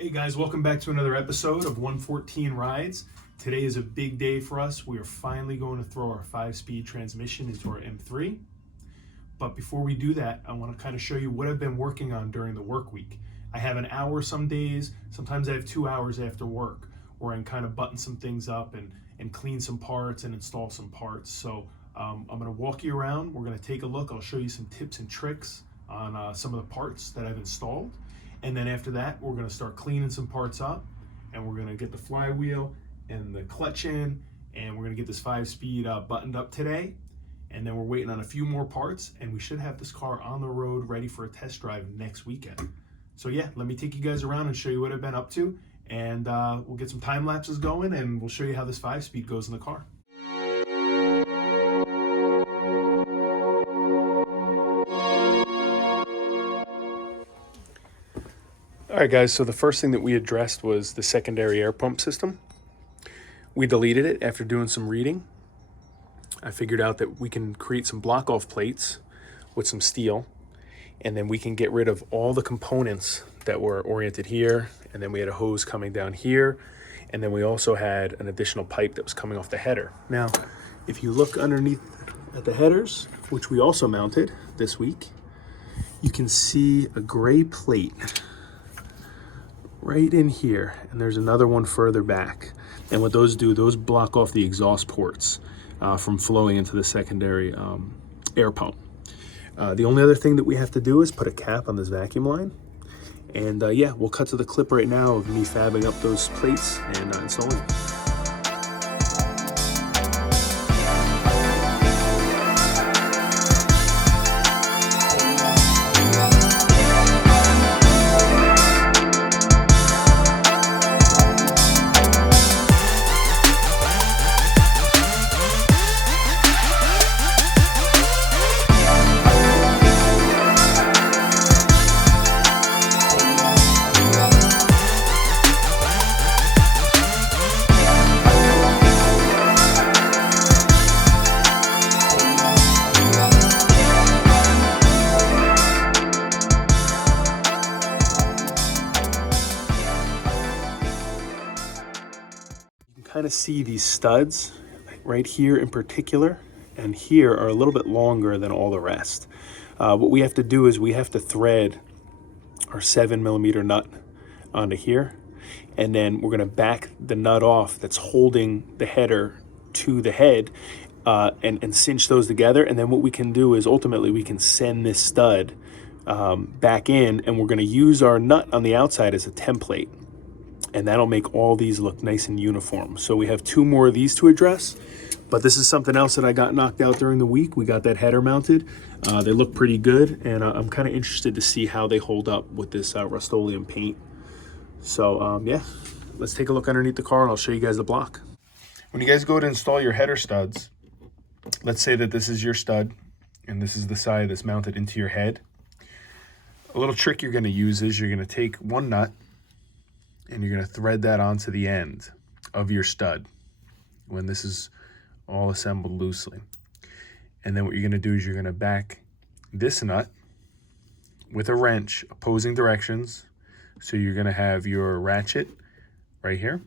Hey guys, welcome back to another episode of 114 Rides. Today is a big day for us. We are finally going to throw our 5-speed transmission into our M3. But before we do that, I want to kind of show you what I've been working on during the work week. I have an hour some days, sometimes I have 2 hours after work, where I can kind of button some things up and clean some parts and install some parts. So I'm going to walk you around. We're going to take a look. I'll show you some tips and tricks on some of the parts that I've installed. And then after that, we're gonna start cleaning some parts up, and we're gonna get the flywheel and the clutch in, and we're gonna get this 5-speed buttoned up today. And then we're waiting on a few more parts, and we should have this car on the road ready for a test drive next weekend. So yeah, let me take you guys around and show you what I've been up to, and we'll get some time lapses going, and we'll show you how this 5-speed goes in the car. All right guys, so the first thing that we addressed was the secondary air pump system. We deleted it after doing some reading. I figured out that we can create some block off plates with some steel, and then we can get rid of all the components that were oriented here, and then we had a hose coming down here, and then we also had an additional pipe that was coming off the header. Now, if you look underneath at the headers, which we also mounted this week, you can see a gray plate right in here, and there's another one further back. And what those do, those block off the exhaust ports from flowing into the secondary air pump. The only other thing that we have to do is put a cap on this vacuum line. And yeah, we'll cut to the clip right now of me fabbing up those plates and installing. Kind of see these studs right here in particular, and here are a little bit longer than all the rest. What we have to do is we have to thread our 7mm nut onto here, and then we're going to back the nut off that's holding the header to the head and cinch those together. And then what we can do is ultimately we can send this stud back in, and we're going to use our nut on the outside as a template. And that'll make all these look nice and uniform. So we have 2 more of these to address, but this is something else that I got knocked out during the week. We got that header mounted. They look pretty good, and I'm kind of interested to see how they hold up with this Rust-Oleum paint. So yeah, let's take a look underneath the car and I'll show you guys the block. When you guys go to install your header studs, let's say that this is your stud and this is the side that's mounted into your head. A little trick you're gonna use is you're gonna take one nut and you're going to thread that onto the end of your stud when this is all assembled loosely. And then what you're going to do is you're going to back this nut with a wrench opposing directions. So you're going to have your ratchet right here,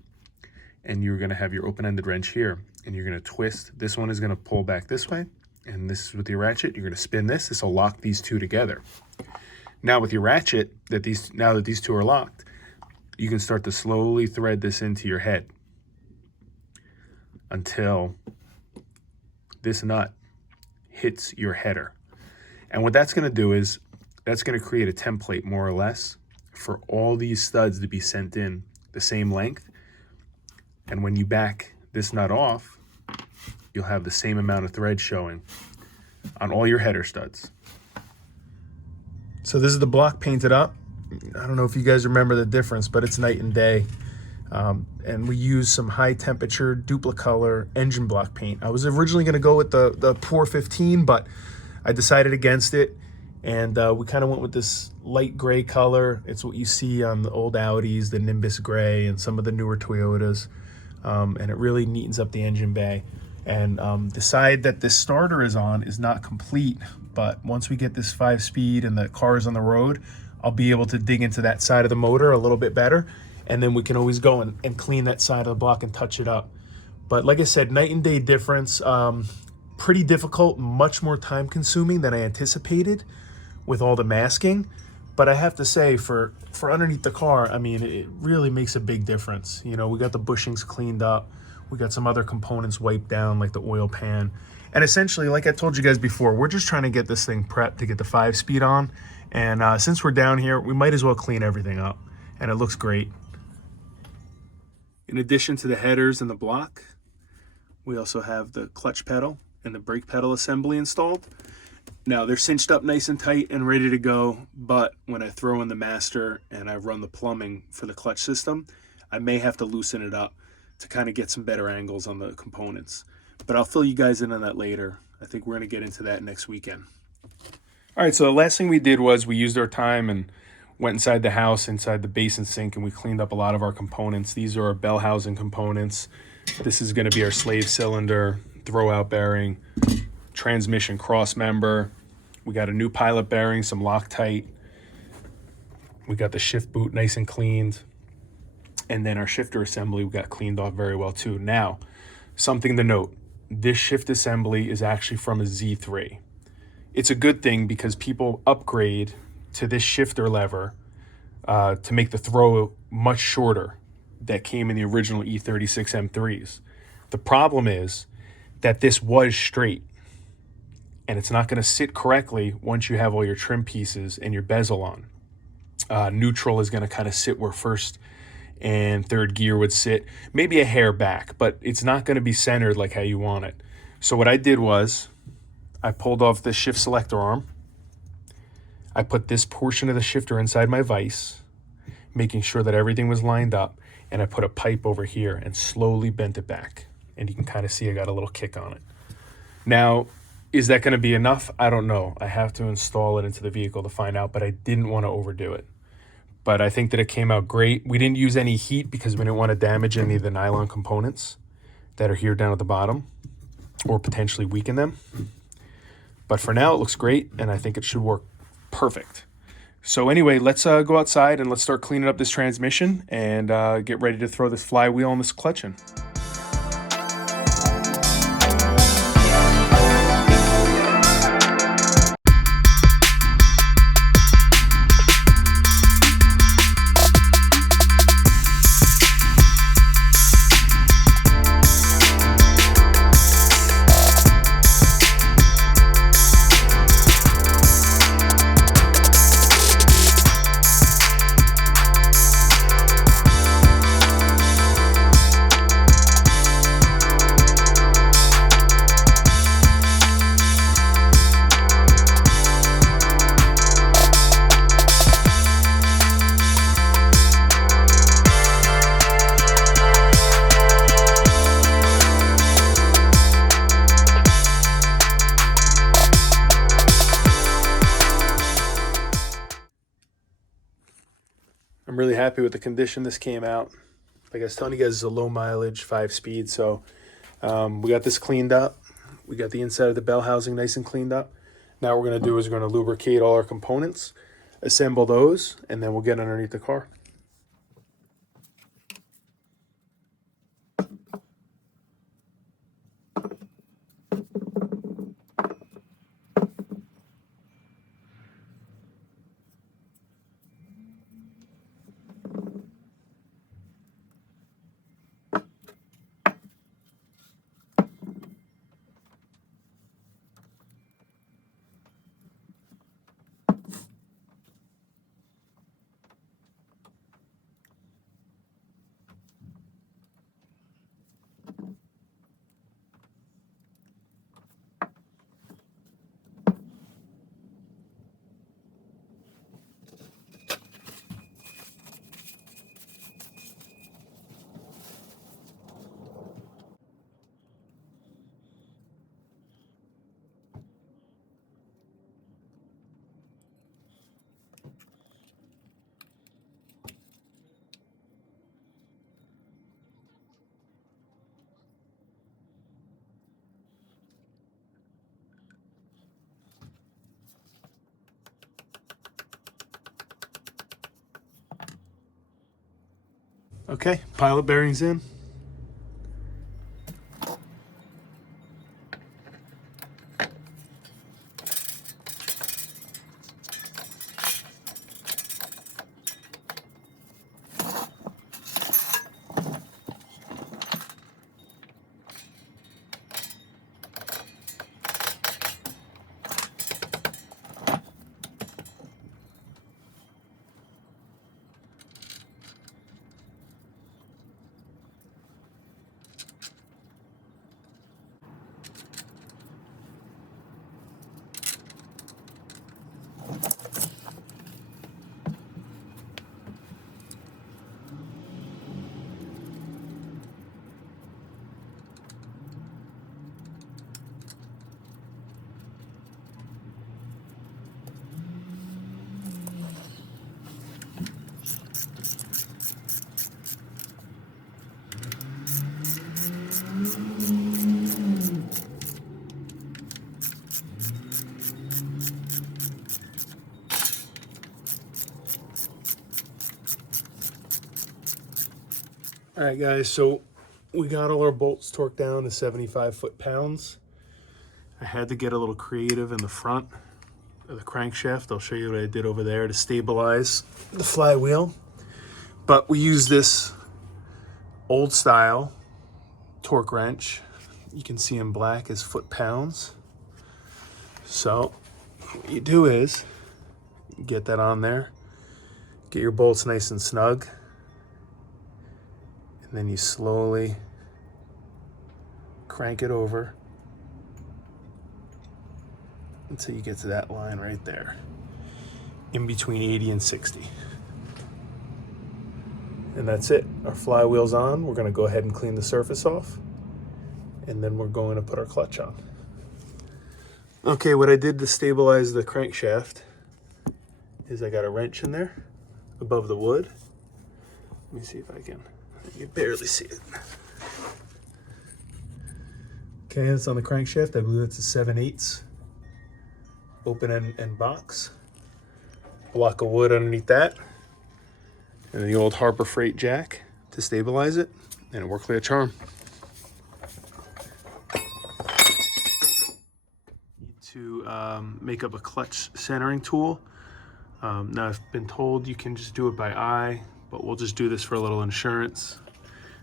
and you're going to have your open-ended wrench here, and you're going to twist. This one is going to pull back this way, and this is with your ratchet. You're going to spin this. This will lock these two together. Now with your ratchet, now that these two are locked, you can start to slowly thread this into your head until this nut hits your header. And what that's going to do is that's going to create a template more or less for all these studs to be sent in the same length. And when you back this nut off, you'll have the same amount of thread showing on all your header studs. So this is the block painted up. I don't know if you guys remember the difference, but it's night and day. And we use some high temperature Duplicolor engine block paint. I was originally going to go with the Pour 15, but I decided against it. And we kind of went with this light gray color. It's what you see on the old Audis, the Nimbus gray, and some of the newer Toyotas. And it really neatens up the engine bay. And the side that this starter is on is not complete, but once we get this 5-speed and the car is on the road, I'll be able to dig into that side of the motor a little bit better, and then we can always go and clean that side of the block and touch it up. But like I said, night and day difference. Pretty difficult, much more time consuming than I anticipated with all the masking. But I have to say, for underneath the car, I mean, it really makes a big difference. You know, we got the bushings cleaned up. We got some other components wiped down, like the oil pan. And essentially, like I told you guys before, we're just trying to get this thing prepped to get the 5-speed on. And since we're down here, we might as well clean everything up. And it looks great. In addition to the headers and the block, we also have the clutch pedal and the brake pedal assembly installed. Now they're cinched up nice and tight and ready to go, but when I throw in the master and I run the plumbing for the clutch system, I may have to loosen it up to kind of get some better angles on the components. But I'll fill you guys in on that later. I think we're going to get into that next weekend. All right, so the last thing we did was we used our time and went inside the house, inside the basin sink, and we cleaned up a lot of our components. These are our bell housing components. This is going to be our slave cylinder, throwout bearing, transmission cross member. We got a new pilot bearing, some Loctite. We got the shift boot nice and cleaned. And then our shifter assembly we got cleaned off very well too. Now, something to note, this shift assembly is actually from a Z3. It's a good thing because people upgrade to this shifter lever to make the throw much shorter that came in the original E36 M3s. The problem is that this was straight, and it's not going to sit correctly once you have all your trim pieces and your bezel on. Neutral is going to kind of sit where first and third gear would sit, maybe a hair back, but it's not going to be centered like how you want it. So what I did was I pulled off the shift selector arm. I put this portion of the shifter inside my vise, making sure that everything was lined up, and I put a pipe over here and slowly bent it back. And you can kind of see I got a little kick on it. Now, is that going to be enough? I don't know. I have to install it into the vehicle to find out, but I didn't want to overdo it. But I think that it came out great. We didn't use any heat because we didn't want to damage any of the nylon components that are here down at the bottom or potentially weaken them. But for now, it looks great, and I think it should work perfect. So anyway, let's go outside and let's start cleaning up this transmission and get ready to throw this flywheel and this clutch in. I'm really happy with the condition this came out. Like I was telling you guys, it's a low mileage 5-speed. So we got this cleaned up. We got the inside of the bell housing nice and cleaned up. Now what we're going to do is we're going to lubricate all our components, assemble those, and then we'll get underneath the car. Okay, pilot bearings in. All right, guys, so we got all our bolts torqued down to 75 foot-pounds. I had to get a little creative in the front of the crankshaft. I'll show you what I did over there to stabilize the flywheel. But we use this old style torque wrench. You can see in black as foot-pounds. So what you do is get that on there, get your bolts nice and snug, and then you slowly crank it over until you get to that line right there, in between 80 and 60. And that's it. Our flywheel's on. We're going to go ahead and clean the surface off, and then we're going to put our clutch on. Okay, what I did to stabilize the crankshaft is I got a wrench in there above the wood. Let me see if I can. You can barely see it. Okay, it's on the crankshaft. I believe it's a 7/8 open end box. Block of wood underneath that, and the old Harbor Freight jack to stabilize it, and it worked like a charm. Need to make up a clutch centering tool. Now I've been told you can just do it by eye, but we'll just do this for a little insurance.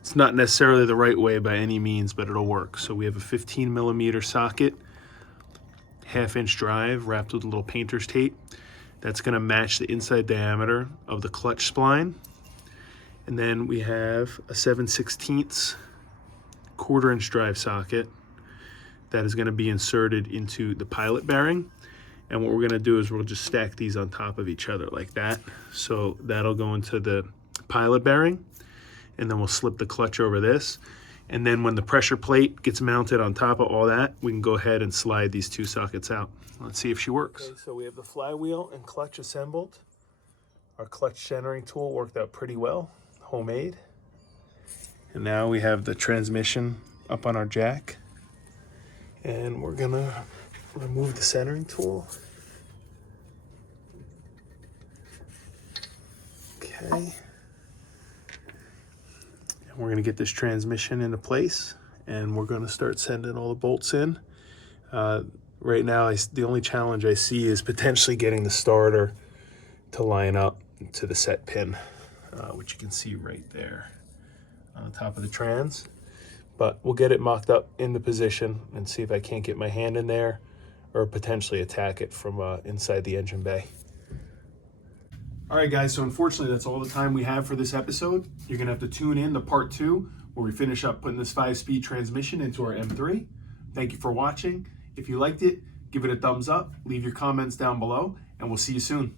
It's not necessarily the right way by any means, but it'll work. So we have a 15mm socket, 1/2-inch drive wrapped with a little painter's tape. That's gonna match the inside diameter of the clutch spline. And then we have a 7/16 1/4-inch drive socket that is gonna be inserted into the pilot bearing. And what we're gonna do is we'll just stack these on top of each other like that. So that'll go into the pilot bearing, and then we'll slip the clutch over this. And then when the pressure plate gets mounted on top of all that, we can go ahead and slide these two sockets out. Let's see if she works. Okay, so we have the flywheel and clutch assembled. Our clutch centering tool worked out pretty well, homemade. And now we have the transmission up on our jack. And we're gonna remove the centering tool. Okay. And we're gonna get this transmission into place, and we're gonna start sending all the bolts in. Right now, the only challenge I see is potentially getting the starter to line up to the set pin, which you can see right there on the top of the trans. But we'll get it mocked up into position and see if I can't get my hand in there or potentially attack it from inside the engine bay. All right, guys, so unfortunately, that's all the time we have for this episode. You're gonna have to tune in to part 2, where we finish up putting this 5-speed transmission into our M3. Thank you for watching. If you liked it, give it a thumbs up, leave your comments down below, and we'll see you soon.